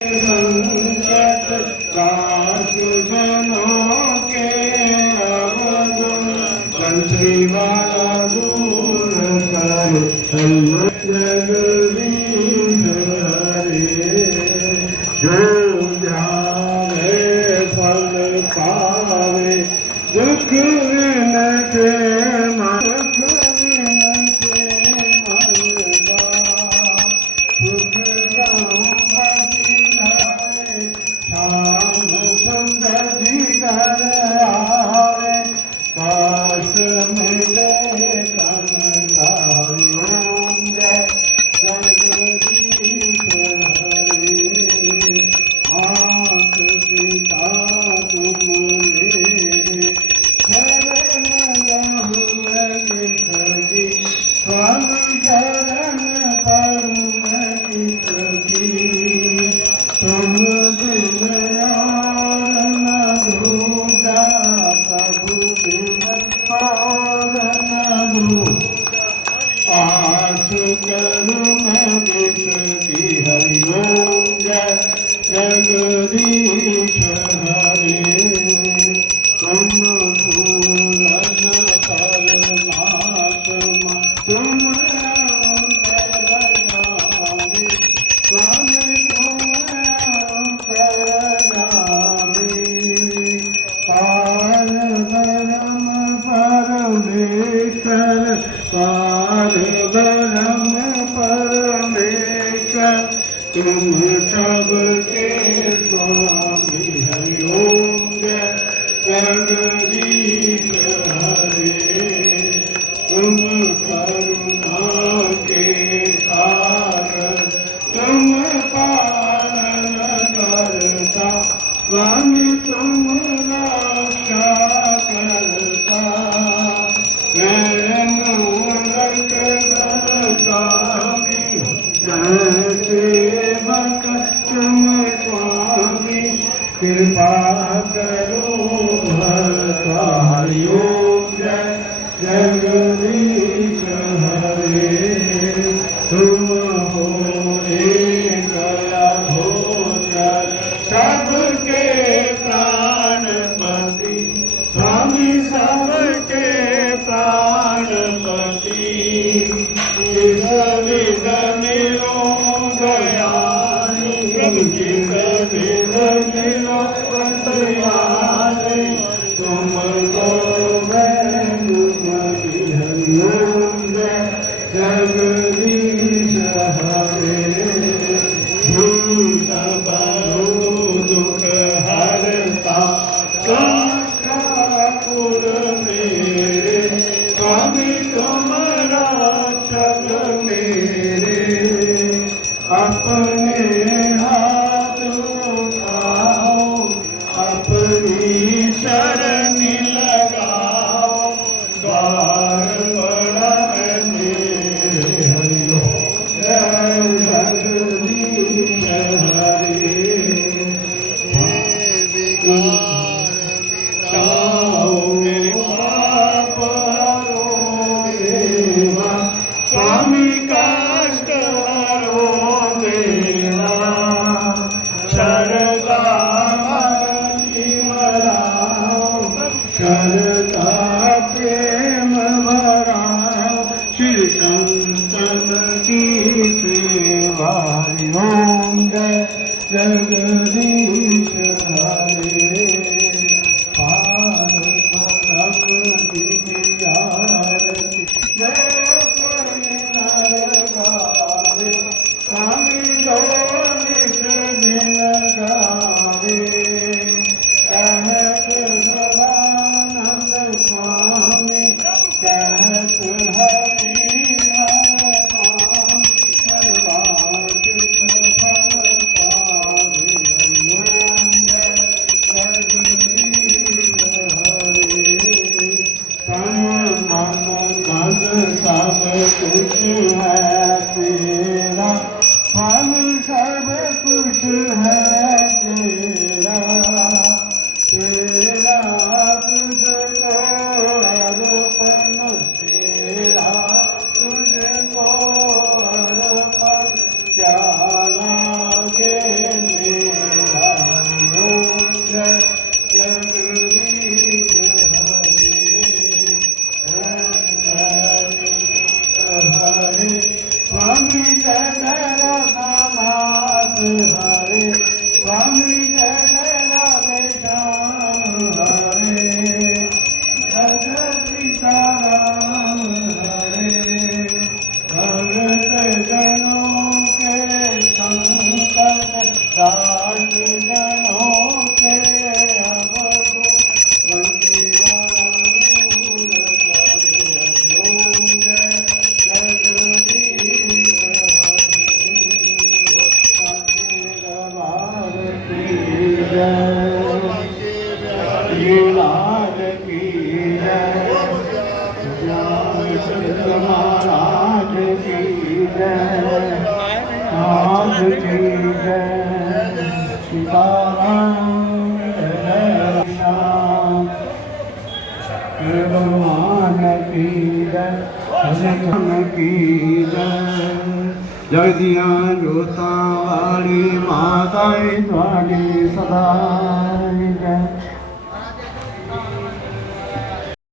संकट काश जनों के अवगुण कंत्री वाला दूर करे जगदीश हरे। जो जावे फल पावे दुख विनते आस करूं मैं जिसकी हरि ओम जय जगदीश हरे। तुम पूरन परमात्मा तुम अंतर्यामी स्वामी तुम अंतर्यामी पार ब्रह्म परमेश्वर पार ब्रह्म परमेश्वर तुम सबके स्वामी हरि ओम जय जगदीश हरे। तुम करुणा के सागर तुम पालन करता स्वामी तुम रक्षा करता। सेवक तुम स्वामी कृपा करो हरि ओम जय जगदीश हरे। तुम हो एक अघोर सबके प्राणपति स्वामी सबके प्राणपति। जिस विध मिलो दयालु प्रभु जिस विध मिलो दयालु तुम तो हरि ओम जय जगदीश हरे। भूत बहु दुख हरता कापुर मेरे स्वामी तुम रक्षक मेरे। अपने हाथ उठाओ अपनी शरण लगाओ द्वार बड़ा है मेरे हरि ओम जय जगदीश हरे। मिटाओ पाप हरो देवा स्वामी कष्ट हरो देवा। शरदा मराओ शरदा प्रेम भराओ श्री संतन की सेवा हरि ओम जय जगदीश हरे। पार परम की आरती जय कोई नर गावे स्वामी दो निस दिन गावे। कहत सदानंद स्वामी कहत हरि हर स्वामी सर्वांग फल पावे हरि ओम जय हरे स्वामी जय जय राधे श्याम हरे जय सीताराम हरे भगत जनों के संकट दास जनों के अब को मंजीवन दूर करे जगदीश भारती जय नाथ की जय महाराज की जय नाथ की जय सीताराम जय राम भगवान की जय भगवान की जय जगदिया जोता वाली माता द्वारी सदा जय